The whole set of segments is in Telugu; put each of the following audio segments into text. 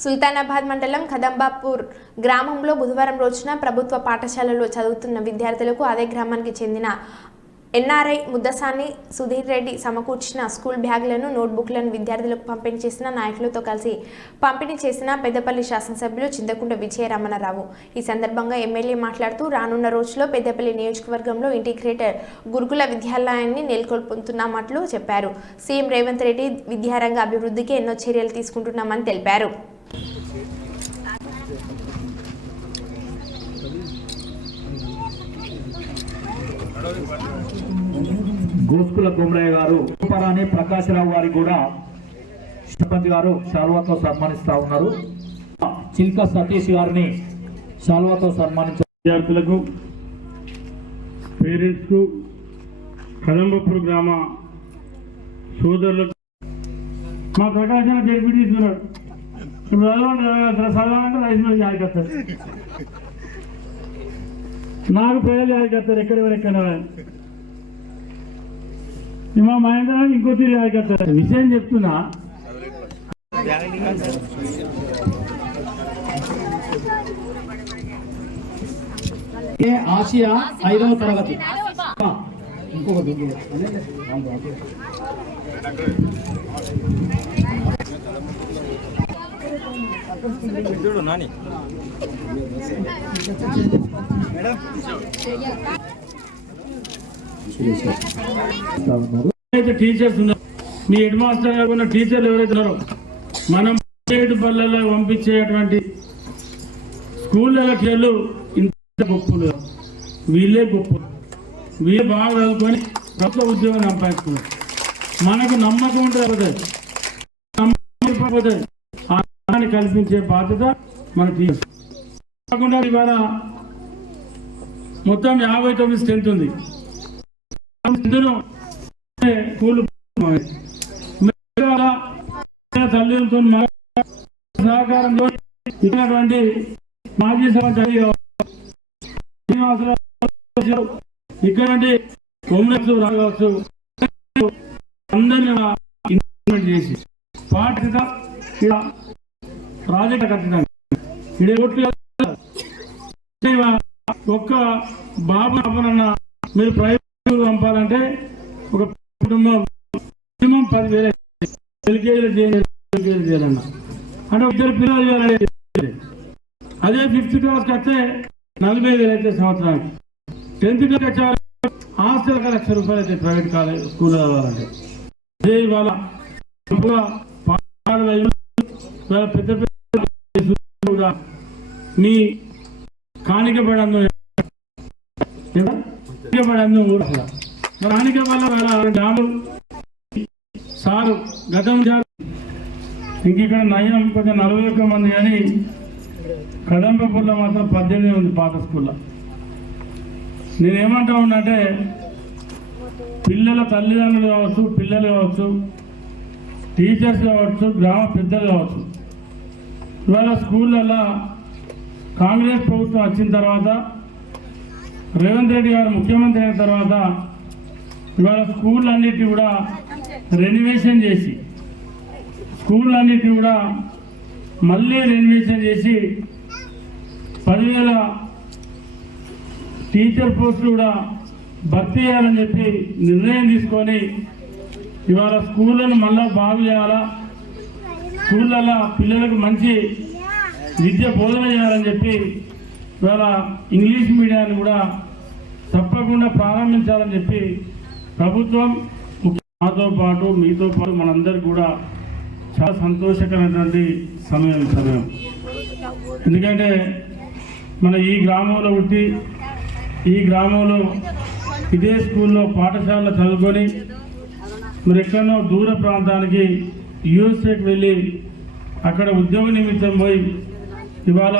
సుల్తానాబాద్ మండలం కదంబాపూర్ గ్రామంలో బుధవారం రోజున ప్రభుత్వ పాఠశాలలో చదువుతున్న విద్యార్థులకు అదే గ్రామానికి చెందిన ఎన్ఆర్ఐ ముద్దసాని సుధీర్ రెడ్డి సమకూర్చిన స్కూల్ బ్యాగులను నోట్బుక్లను విద్యార్థులకు పంపిణీ చేసిన నాయకులతో కలిసి పంపిణీ చేసిన పెద్దపల్లి శాసనసభ్యులు చింతకుంట విజయరమణరావు. ఈ సందర్భంగా ఎమ్మెల్యే మాట్లాడుతూ రానున్న రోజుల్లో పెద్దపల్లి నియోజకవర్గంలో ఇంటిగ్రేటెడ్ గురుకుల విద్యాలయాన్ని నెలకొల్పుతున్నామట్లు చెప్పారు. సీఎం రేవంత్ రెడ్డి విద్యారంగ అభివృద్ధికి ఎన్నో చర్యలు తీసుకుంటున్నామని తెలిపారు. గోస్కుల కొమరయ్య గారు పరాని ప్రకాశరావు గారికి కూడా సర్పంచ్ గారు శాల్వాతో సన్మానిస్తా ఉన్నారు. చిల్క సతీష్ గారిని శాల్వాతో సన్మానించారు. విద్యార్థులకు, పేరెంట్స్ కు, కదంబాపూర్ గ్రామ సోదరులకు మా ప్రకాశం డెప్యూటీ తీసుకున్నాడు. చదవాలంటే రైస్ మిల్ జాయికొస్తారు, నాకు ప్రజలు జాయికొస్తారు. ఎక్కడ మా మహేంద్ర ఇంకో తీరు జాయికొస్తారు. విషయం చెప్తున్నా, ఆసియా 5వ తరగతి ఇంకొకటి టీచర్స్ ఉన్నారు, మీ హెడ్ మాస్టర్ గారు ఉన్న టీచర్లు ఎవరైతే ఉన్నారో మనం పల్లెల్లో పంపించేటువంటి స్కూళ్ళ టీచర్లు ఇంత గొప్పలు, వీళ్ళే గొప్ప, వీళ్ళే బాగా చదువుకొని ప్రభుత్వ ఉద్యోగం సంపాదించుకున్నారు. మనకు నమ్మకం ఉంటుంది, కల్పించే బాధ్యత మన టీచర్. కాకుండా ఇవాళ మొత్తం 59 స్ట్రెంత్ ఉంది. స్కూల్ తల్లిదండ్రులతో సహకారంతో ఇచ్చినటువంటి మాజీ సభ్యులు ఇక్కడ రావచ్చు అందరినీ ఇంప్లిమెంట్ చేసి పాఠిత ప్రాజెక్ట్ కట్టడానికి ఒక్క బాబు మీరు ప్రైవేట్ పంపాలంటే ఒక కుటుంబం మినిమం 10,000 ఎల్కేజీలు చేయాలన్నా, అంటే 2 పిల్లలు చేయాలంటే అదే 5th క్లాస్కి వస్తే 45,000 అయితే సంవత్సరానికి. 10th క్లాస్ వచ్చే హాస్టల్ ₹1,00,000 అయితే ప్రైవేట్ కాలేజ్ స్కూల్ చదవాలంటే. అదే ఇవాళ పెద్ద పెద్ద మీ కానిక పడంలో కానిక వల్ల డాము సారు గతం ఇంక ఇక్కడ నయం కొంచెం 41 మంది, కానీ కదంబాపూర్లో మాత్రం 18 ఉంది పాత స్కూల్లో. నేనేమంటా ఉన్నంటే పిల్లల తల్లిదండ్రులు కావచ్చు, పిల్లలు కావచ్చు, టీచర్స్ కావచ్చు, గ్రామ పెద్దలు కావచ్చు, ఇవాళ స్కూళ్ళల్లో కాంగ్రెస్ ప్రభుత్వం వచ్చిన తర్వాత, రేవంత్ రెడ్డి గారు ముఖ్యమంత్రి అయిన తర్వాత ఇవాళ స్కూళ్ళన్నిటిని కూడా రెనోవేషన్ చేసి, స్కూళ్ళన్నిటిని కూడా మళ్ళీ రెనోవేషన్ చేసి 10,000 టీచర్ పోస్టులు కూడా భర్తీ చేయాలని చెప్పి నిర్ణయం తీసుకొని ఇవాళ స్కూళ్ళను మళ్ళా బాగు చేయాలా, స్కూళ్ళల్లో పిల్లలకు మంచి విద్య బోధన చేయాలని చెప్పి ఇవాళ ఇంగ్లీష్ మీడియాన్ని కూడా తప్పకుండా ప్రారంభించాలని చెప్పి ప్రభుత్వం, మాతో పాటు మీతో పాటు మనందరికీ కూడా చాలా సంతోషకరమైనటువంటి సమయం. ఎందుకంటే మన ఈ గ్రామంలో పుట్టి, ఈ గ్రామంలో ఇదే స్కూల్లో పాఠశాలలో చదువుకొని మరి ఎక్కడో దూర ప్రాంతానికి యూఎస్ఏకి వెళ్ళి అక్కడ ఉద్యోగ నిమిత్తం పోయి ఇవాళ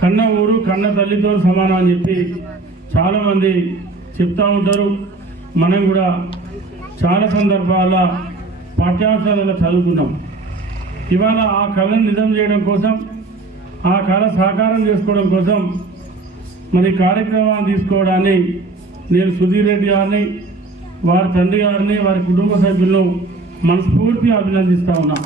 కన్న ఊరు కన్న తల్లితో సమానం అని చెప్పి చాలామంది చెప్తూ ఉంటారు. మనం కూడా చాలా సందర్భాల్లో పాఠ్యాంశాలలో చదువుకున్నాం. ఇవాళ ఆ కళను నిజం చేయడం కోసం, ఆ కళ సాకారం చేసుకోవడం కోసం మరి కార్యక్రమాన్ని తీసుకోవడాన్ని నేను సుధీర్ రెడ్డి గారిని, వారి తండ్రి గారిని, వారి కుటుంబ సభ్యులను మనస్ఫూర్తిగా అభినందిస్తా ఉన్నా.